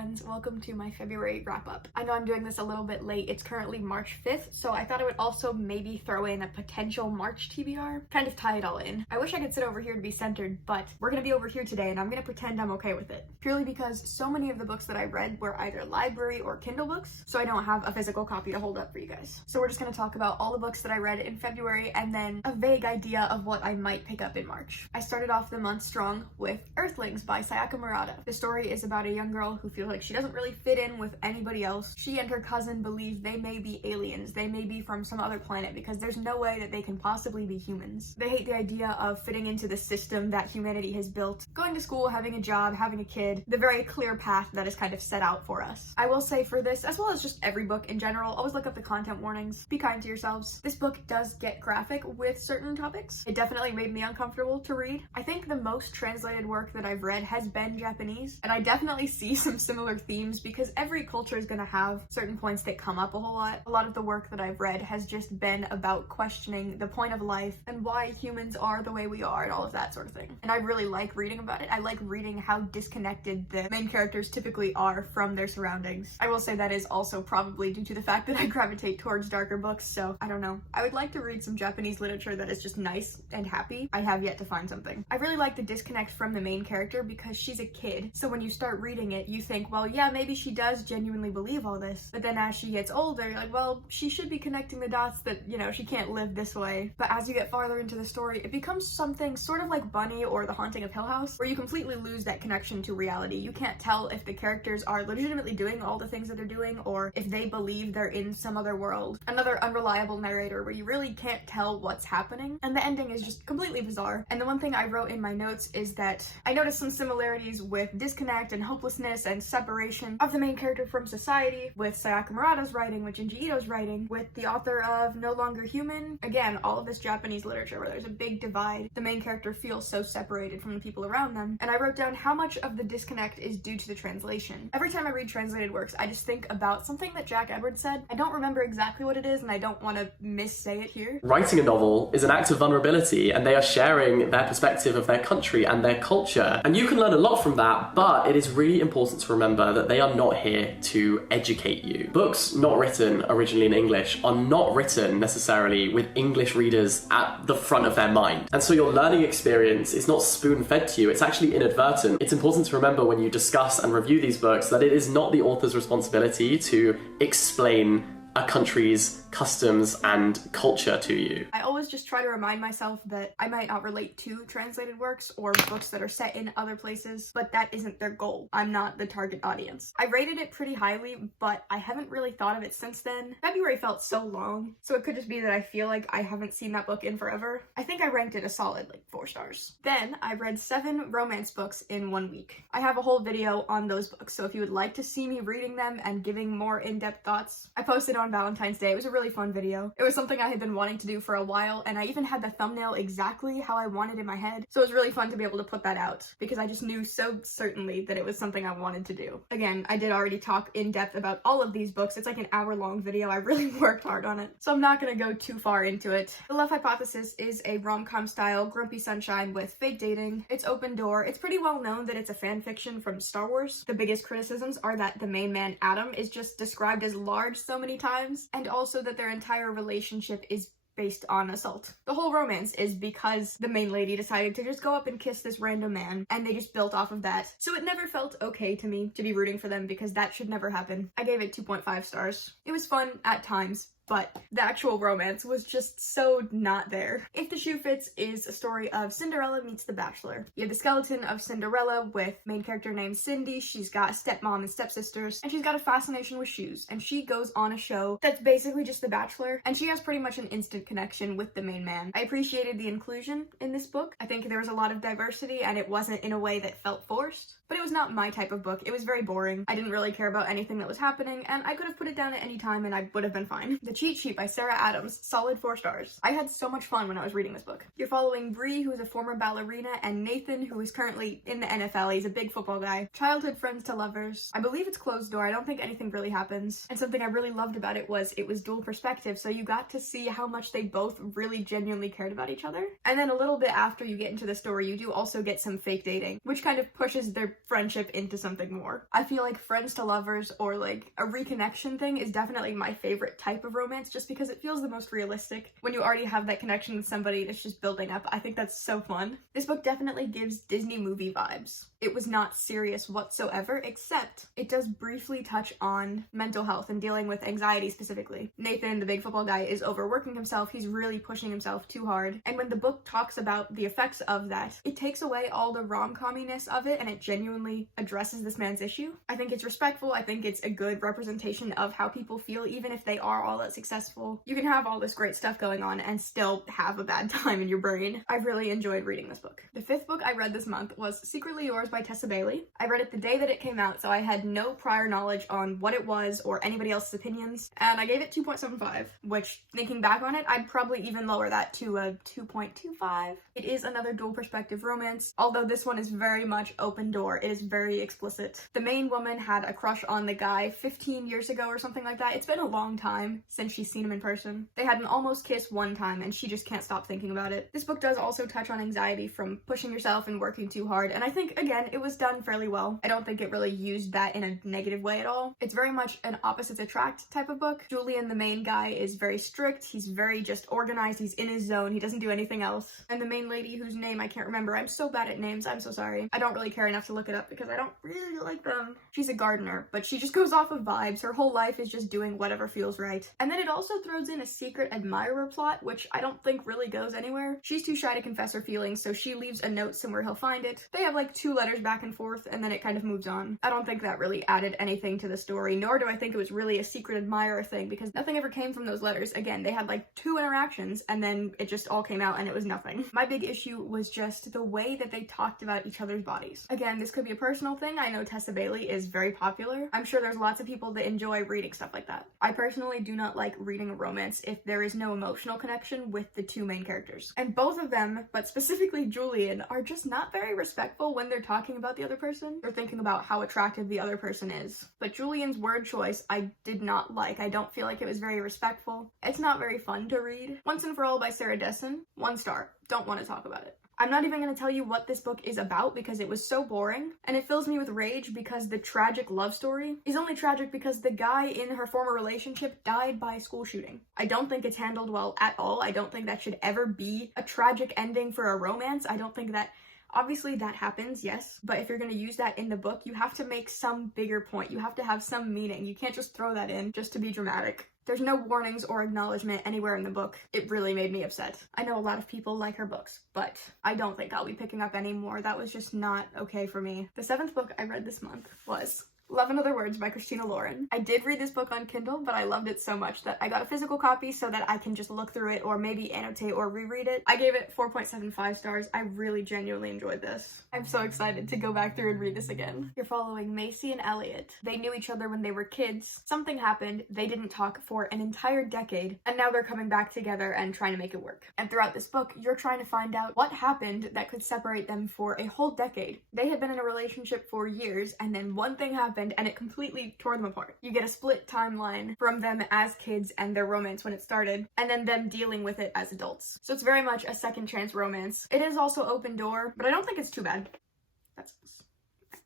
friends, welcome to my February wrap-up. I know I'm doing this a little bit late, it's currently March 5th, so I thought I would also maybe throw in a potential March TBR, kind of tie it all in. I wish I could sit over here to be centered, but we're gonna be over here today and I'm gonna pretend I'm okay with it. Purely because so many of the books that I read were either library or Kindle books, so I don't have a physical copy to hold up for you guys. So we're just gonna talk about all the books that I read in February and then a vague idea of what I might pick up in March. I started off the month strong with Earthlings by Sayaka Murata. The story is about a young girl who feels like she doesn't really fit in with anybody else. She and her cousin believe they may be aliens, they may be from some other planet because there's no way that they can possibly be humans. They hate the idea of fitting into the system that humanity has built, going to school, having a job, having a kid, the very clear path that is kind of set out for us. I will say for this, as well as just every book in general, always look up the content warnings. Be kind to yourselves. This book does get graphic with certain topics. It definitely made me uncomfortable to read. I think the most translated work that I've read has been Japanese, and I definitely see some similar themes because every culture is gonna have certain points that come up a whole lot. A lot of the work that I've read has just been about questioning the point of life and why humans are the way we are and all of that sort of thing. And I really like reading about it. I like reading how disconnected the main characters typically are from their surroundings. I will say that is also probably due to the fact that I gravitate towards darker books, so I don't know. I would like to read some Japanese literature that is just nice and happy. I have yet to find something. I really like the disconnect from the main character because she's a kid, so when you start reading it, you think, well, yeah, maybe she does genuinely believe all this, but then as she gets older, you're like, well, she should be connecting the dots that, you know, she can't live this way. But as you get farther into the story, it becomes something sort of like Bunny or The Haunting of Hill House, where you completely lose that connection to reality. You can't tell if the characters are legitimately doing all the things that they're doing or if they believe they're in some other world. Another unreliable narrator where you really can't tell what's happening, and the ending is just completely bizarre. And the one thing I wrote in my notes is that I noticed some similarities with disconnect and hopelessness and separation of the main character from society with Sayaka Murata's writing, with Junji Ito's writing, with the author of No Longer Human. Again, all of this Japanese literature where there's a big divide. The main character feels so separated from the people around them. And I wrote down how much of the disconnect is due to the translation. Every time I read translated works, I just think about something that Jack Edwards said. I don't remember exactly what it is and I don't want to missay it here. Writing a novel is an act of vulnerability, and they are sharing their perspective of their country and their culture. And you can learn a lot from that, but it is really important to remember that they are not here to educate you. Books not written originally in English are not written necessarily with English readers at the front of their mind. And so your learning experience is not spoon-fed to you, it's actually inadvertent. It's important to remember when you discuss and review these books that it is not the author's responsibility to explain a country's customs and culture to you. I always just try to remind myself that I might not relate to translated works or books that are set in other places, but that isn't their goal. I'm not the target audience. I rated it pretty highly, but I haven't really thought of it since then. February felt so long, so it could just be that I feel like I haven't seen that book in forever. I think I ranked it a solid like 4 stars. Then I read 7 romance books in 1 week. I have a whole video on those books, so if you would like to see me reading them and giving more in-depth thoughts, I posted on Valentine's Day. It was a really fun video. It was something I had been wanting to do for a while, and I even had the thumbnail exactly how I wanted in my head, so it was really fun to be able to put that out because I just knew so certainly that it was something I wanted to do. Again, I did already talk in depth about all of these books. It's like an hour-long video. I really worked hard on it, so I'm not gonna go too far into it. The Love Hypothesis is a rom-com style grumpy sunshine with fake dating. It's open door. It's pretty well known that it's a fan fiction from Star Wars. The biggest criticisms are that the main man, Adam, is just described as large so many times, and also that their entire relationship is based on assault. The whole romance is because the main lady decided to just go up and kiss this random man, and they just built off of that. So it never felt okay to me to be rooting for them because that should never happen. I gave it 2.5 stars. It was fun at times, but the actual romance was just so not there. If the Shoe Fits is a story of Cinderella meets The Bachelor. You have the skeleton of Cinderella with main character named Cindy. She's got stepmom and stepsisters, and she's got a fascination with shoes, and she goes on a show that's basically just The Bachelor, and she has pretty much an instant connection with the main man. I appreciated the inclusion in this book. I think there was a lot of diversity, and it wasn't in a way that felt forced. But it was not my type of book. It was very boring. I didn't really care about anything that was happening, and I could have put it down at any time and I would have been fine. The Cheat Sheet by Sarah Adams, solid 4 stars. I had so much fun when I was reading this book. You're following Bree, who is a former ballerina, and Nathan, who is currently in the NFL. He's a big football guy. Childhood friends to lovers. I believe it's closed door. I don't think anything really happens. And something I really loved about it was dual perspective, so you got to see how much they both really genuinely cared about each other. And then a little bit after you get into the story, you do also get some fake dating, which kind of pushes their friendship into something more. I feel like friends to lovers or like a reconnection thing is definitely my favorite type of romance, just because it feels the most realistic. When you already have that connection with somebody and it's just building up, I think that's so fun. This book definitely gives Disney movie vibes. It was not serious whatsoever, except it does briefly touch on mental health and dealing with anxiety specifically. Nathan, the big football guy, is overworking himself. He's really pushing himself too hard. And when the book talks about the effects of that, it takes away all the rom-comminess of it and it genuinely addresses this man's issue. I think it's respectful. I think it's a good representation of how people feel, even if they are all that successful. You can have all this great stuff going on and still have a bad time in your brain. I've really enjoyed reading this book. The 5th book I read this month was Secretly Yours by Tessa Bailey. I read it the day that it came out, so I had no prior knowledge on what it was or anybody else's opinions, and I gave it 2.75, which, thinking back on it, I'd probably even lower that to a 2.25. It is another dual perspective romance, although this one is very much open door. It is very explicit. The main woman had a crush on the guy 15 years ago or something like that. It's been a long time since she's seen him in person. They had an almost kiss one time and she just can't stop thinking about it. This book does also touch on anxiety from pushing yourself and working too hard, and I think, again, it was done fairly well. I don't think it really used that in a negative way at all. It's very much an opposites attract type of book. Julian, the main guy, is very strict. He's very just organized. He's in his zone. He doesn't do anything else. And the main lady, whose name I can't remember, I'm so bad at names, I'm so sorry. I don't really care enough to look it up because I don't really like them. She's a gardener, but she just goes off of vibes. Her whole life is just doing whatever feels right. And then it also throws in a secret admirer plot, which I don't think really goes anywhere. She's too shy to confess her feelings, so she leaves a note somewhere he'll find it. They have like 2 letters back and forth, and then it kind of moves on. I don't think that really added anything to the story, nor do I think it was really a secret admirer thing, because nothing ever came from those letters. Again, they had like 2 interactions, and then it just all came out and it was nothing. My big issue was just the way that they talked about each other's bodies. Again, this could be a personal thing. I know Tessa Bailey is very popular. I'm sure there's lots of people that enjoy reading stuff like that. I personally do not like reading a romance if there is no emotional connection with the 2 main characters. And both of them, but specifically Julian, are just not very respectful when they're talking about the other person. They're thinking about how attractive the other person is. But Julian's word choice I did not like. I don't feel like it was very respectful. It's not very fun to read. Once and For All by Sarah Dessen, 1 star. Don't want to talk about it. I'm not even going to tell you what this book is about because it was so boring, and it fills me with rage because the tragic love story is only tragic because the guy in her former relationship died by a school shooting. I don't think it's handled well at all. I don't think that should ever be a tragic ending for a romance. I don't think that... Obviously that happens, yes, but if you're going to use that in the book, you have to make some bigger point. You have to have some meaning. You can't just throw that in just to be dramatic. There's no warnings or acknowledgement anywhere in the book. It really made me upset. I know a lot of people like her books, but I don't think I'll be picking up any more. That was just not okay for me. The 7th book I read this month was Love in Other Words by Christina Lauren. I did read this book on Kindle, but I loved it so much that I got a physical copy so that I can just look through it or maybe annotate or reread it. I gave it 4.75 stars. I really genuinely enjoyed this. I'm so excited to go back through and read this again. You're following Macy and Elliot. They knew each other when they were kids. Something happened, they didn't talk for an entire decade, and now they're coming back together and trying to make it work. And throughout this book, you're trying to find out what happened that could separate them for a whole decade. They had been in a relationship for years, and then one thing happened and it completely tore them apart. You get a split timeline from them as kids and their romance when it started, and then them dealing with it as adults. So it's very much a second chance romance. It is also open door, but I don't think it's too bad. That's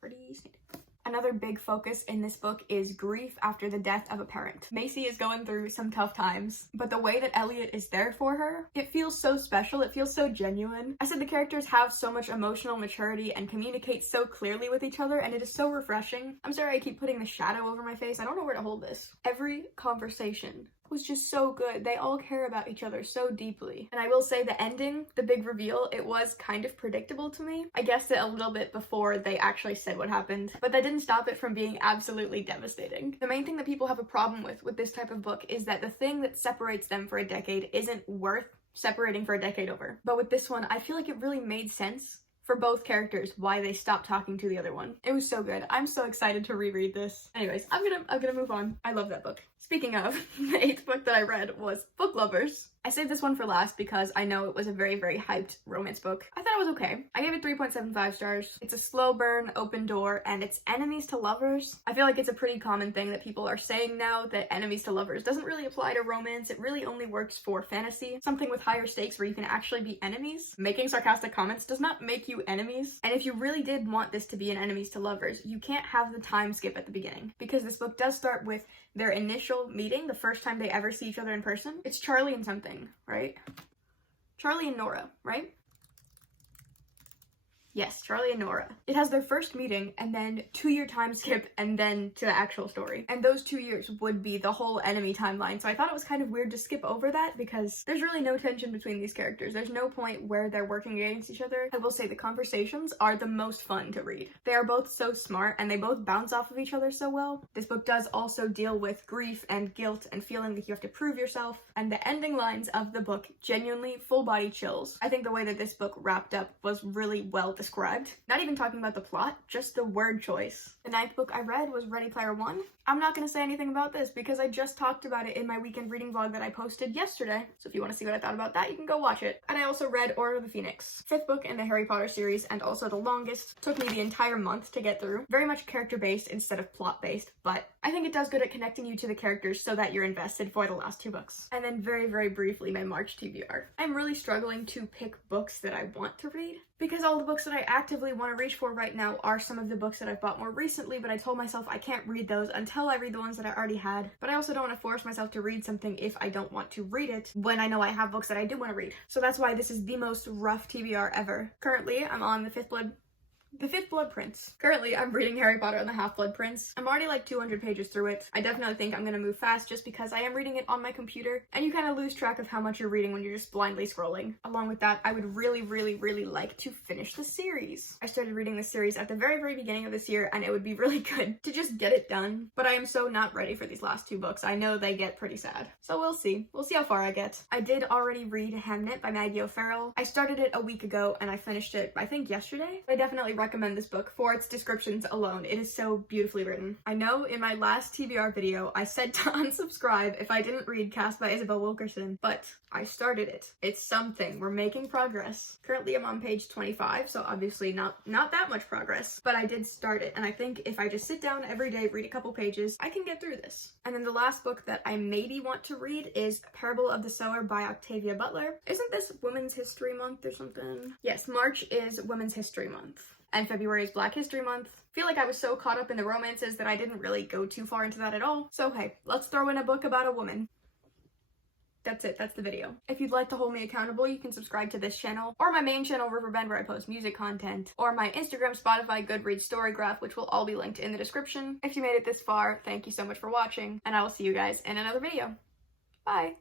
pretty standard. Another big focus in this book is grief after the death of a parent. Macy is going through some tough times, but the way that Elliot is there for her, it feels so special, it feels so genuine. I said the characters have so much emotional maturity and communicate so clearly with each other, and it is so refreshing. I'm sorry I keep putting the shadow over my face. I don't know where to hold this. Every conversation was just so good. They all care about each other so deeply. And I will say the ending, the big reveal, it was kind of predictable to me. I guessed it a little bit before they actually said what happened, but that didn't stop it from being absolutely devastating. The main thing that people have a problem with this type of book is that the thing that separates them for a decade isn't worth separating for a decade over. But with this one, I feel like it really made sense for both characters why they stopped talking to the other one. It was so good. I'm so excited to reread this. Anyways, I'm gonna move on. I love that book. Speaking of, the 8th book that I read was Book Lovers. I saved this one for last because I know it was a very, very hyped romance book. I thought it was okay. I gave it 3.75 stars. It's a slow burn, open door, and it's enemies to lovers. I feel like it's a pretty common thing that people are saying now, that enemies to lovers doesn't really apply to romance. It really only works for fantasy, something with higher stakes where you can actually be enemies. Making sarcastic comments does not make you enemies. And if you really did want this to be an enemies to lovers, you can't have the time skip at the beginning, because this book does start with their initial meeting, the first time they ever see each other in person. It's Charlie and something, right? Charlie and Nora, right? Yes, Charlie and Nora. It has their first meeting and then 2-year time skip and then to the actual story. And those 2 years would be the whole enemy timeline. So I thought it was kind of weird to skip over that because there's really no tension between these characters. There's no point where they're working against each other. I will say the conversations are the most fun to read. They are both so smart and they both bounce off of each other so well. This book does also deal with grief and guilt and feeling like you have to prove yourself. And the ending lines of the book, genuinely full body chills. I think the way that this book wrapped up was really well described. Not even talking about the plot, just the word choice. The 9th book I read was Ready Player One. I'm not going to say anything about this because I just talked about it in my weekend reading vlog that I posted yesterday. So if you want to see what I thought about that, you can go watch it. And I also read Order of the Phoenix, 5th book in the Harry Potter series and also the longest. Took me the entire month to get through. Very much character-based instead of plot-based, but I think it does good at connecting you to the characters so that you're invested for the last 2 books. And then very, very briefly, my March TBR. I'm really struggling to pick books that I want to read because all the books that I actively want to reach for right now are some of the books that I've bought more recently, but I told myself I can't read those until I read the ones that I already had. But I also don't want to force myself to read something if I don't want to read it when I know I have books that I do want to read. So that's why this is the most rough TBR ever. Currently, I'm on the Fifth Blood Prince. Currently, I'm reading Harry Potter and the Half-Blood Prince. I'm already like 200 pages through it. I definitely think I'm gonna move fast just because I am reading it on my computer, and you kind of lose track of how much you're reading when you're just blindly scrolling. Along with that, I would really, really, really like to finish the series. I started reading the series at the very, very beginning of this year, and it would be really good to just get it done. But I am so not ready for these last 2 books. I know they get pretty sad. So we'll see. We'll see how far I get. I did already read Hamnet by Maggie O'Farrell. I started it a week ago, and I finished it, I think, yesterday. I definitely recommend this book for its descriptions alone. It is so beautifully written. I know in my last TBR video, I said to unsubscribe if I didn't read Cast by Isabel Wilkerson, but I started it. It's something. We're making progress. Currently, I'm on page 25, so obviously not that much progress, but I did start it, and I think if I just sit down every day, read a couple pages, I can get through this. And then the last book that I maybe want to read is Parable of the Sower by Octavia Butler. Isn't this Women's History Month or something? Yes, March is Women's History Month. And February is Black History Month. I feel like I was so caught up in the romances that I didn't really go too far into that at all. So hey, let's throw in a book about a woman. That's it, that's the video. If you'd like to hold me accountable, you can subscribe to this channel, or my main channel, Riverbxnd, where I post music content, or my Instagram, Spotify, Goodreads, Storygraph, which will all be linked in the description. If you made it this far, thank you so much for watching, and I will see you guys in another video. Bye!